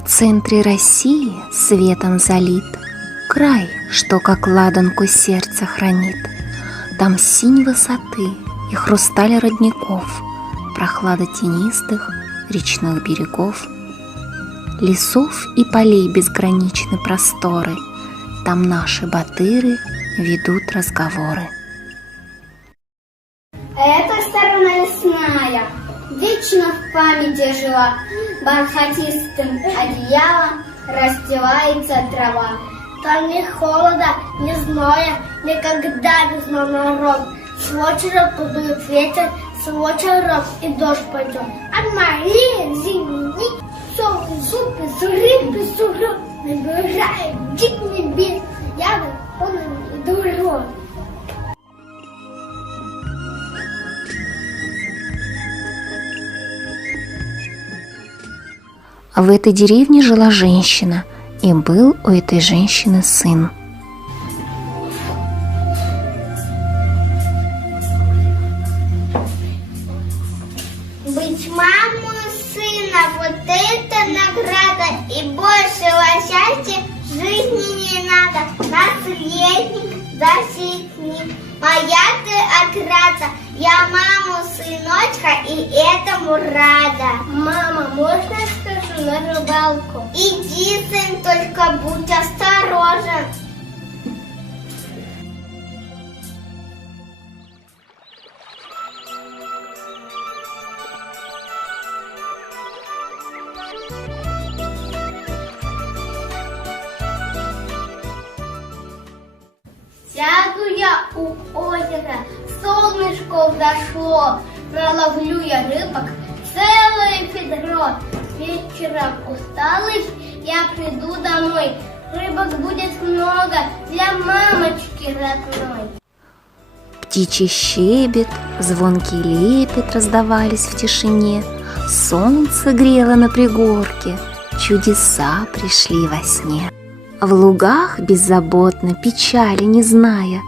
В центре России светом залит край, что как ладанку сердце хранит. Там синь высоты и хрусталь родников, прохлада тенистых речных берегов, лесов и полей безграничны просторы. Там наши батыры ведут разговоры. Эта сторона лесная вечно в памяти жила, бархатистым одеялом расстилается трава. Там ни холода, ни зноя, никогда не знал народ. С вечера подует ветер, с вечера и дождь пойдет. От Марии зимний сон, зубы, зрыбы, сурок, набирает дик небес, я он дурой. В этой деревне жила женщина, и был у этой женщины сын. Быть мамой сына, вот это награда, и большего счастья в жизни не надо. Наследник, защитник, моя ты отрада, я маму сыночка и этому рада. Мама, можно я скажу на рыбалку? Иди, сын, только будь осторожен. Сяду я у озера, солнышко взошло, проловлю я рыбок целое ведро. Вечером усталый я приду домой, рыбок будет много для мамочки родной. Птичий щебет, звонкий лепет раздавались в тишине, солнце грело на пригорке, чудеса пришли во сне. В лугах беззаботно, печали не зная,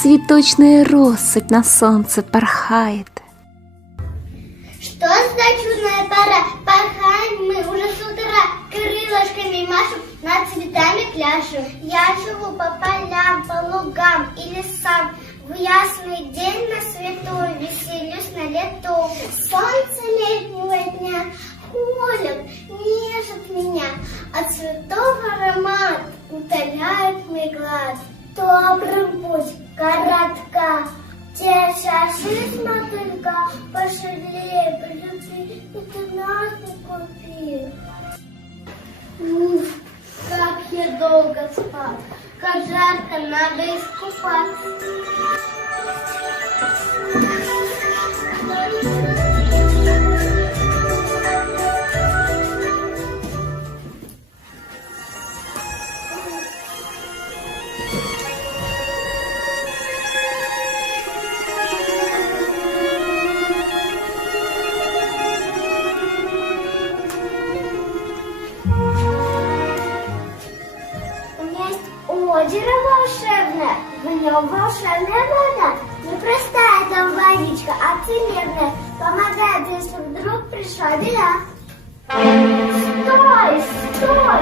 цветочная россыпь на солнце порхает. Что за чудная пора? Порхаем мы уже с утра, крылышками машем, над цветами пляшем. Я живу по полям, по лугам и лесам, в ясный день на свету веселюсь на лету. Солнце летнего дня холод нежит меня, а цветов аромат утоляет мой глаз. Добрый путь, коротка, теша жизнь, мотылька, пожалей, полюби, и ты нас не купи. Уф, как я долго спал, как жарко, надо искупаться. Озеро волшебное, в нем волшебная вода. Не простая там водичка, а целебная, помогает, если вдруг пришла беда. Стой, стой!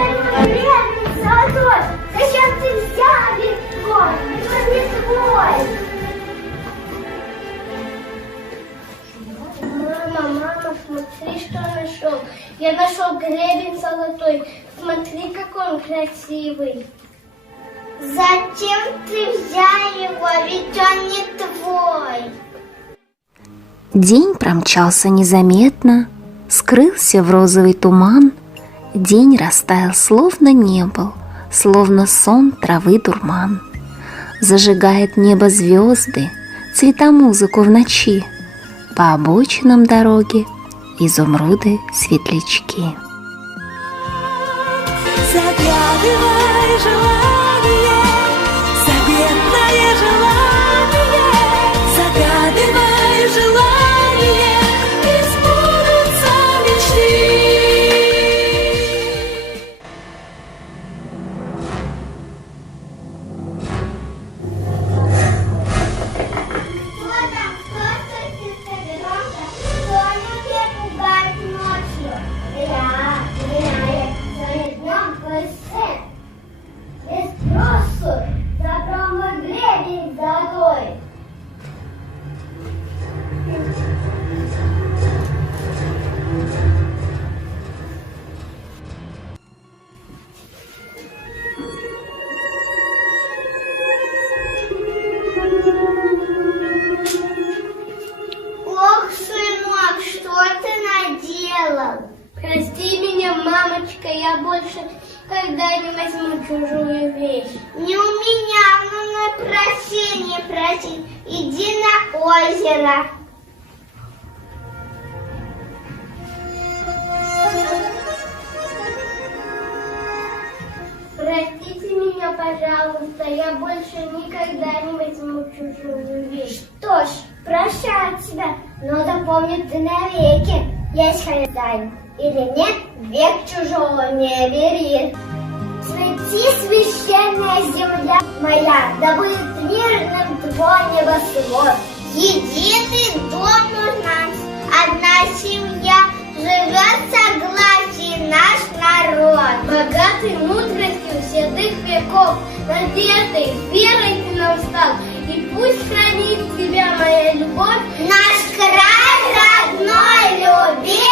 Это не вредный золотой! Зачем ты взял его? Он не твой! Мама, смотри, что нашел. Я нашел гребень золотой. Смотри, какой он красивый. Зачем ты взял его, ведь он не твой? День промчался незаметно, скрылся в розовый туман. День растаял, словно не был, словно сон травы дурман. Зажигает небо звезды, цвета музыку в ночи. По обочинам дороги изумруды светлячки. Загадывай желание, заветное желание, загадывай желание, и сбудутся мечты. Кто там, кто стоит громко, кто людей пугает ночью? Я никогда не возьму чужую вещь. Не у меня, но прощения просить. Иди на озеро. Простите меня, пожалуйста, я больше никогда не возьму чужую вещь. Что ж, прощаю тебя, но запомни ты навеки, есть хозяин или нет, век чужого не бери. Цвети, священная земля моя, да будет мирным твой небосвод. Единый дом у нас, одна семья, живет в согласии наш народ. Богатый мудростью седых веков, надеждой, верой ты нам стал. И пусть хранит тебя моя любовь, наш край родной, любимый.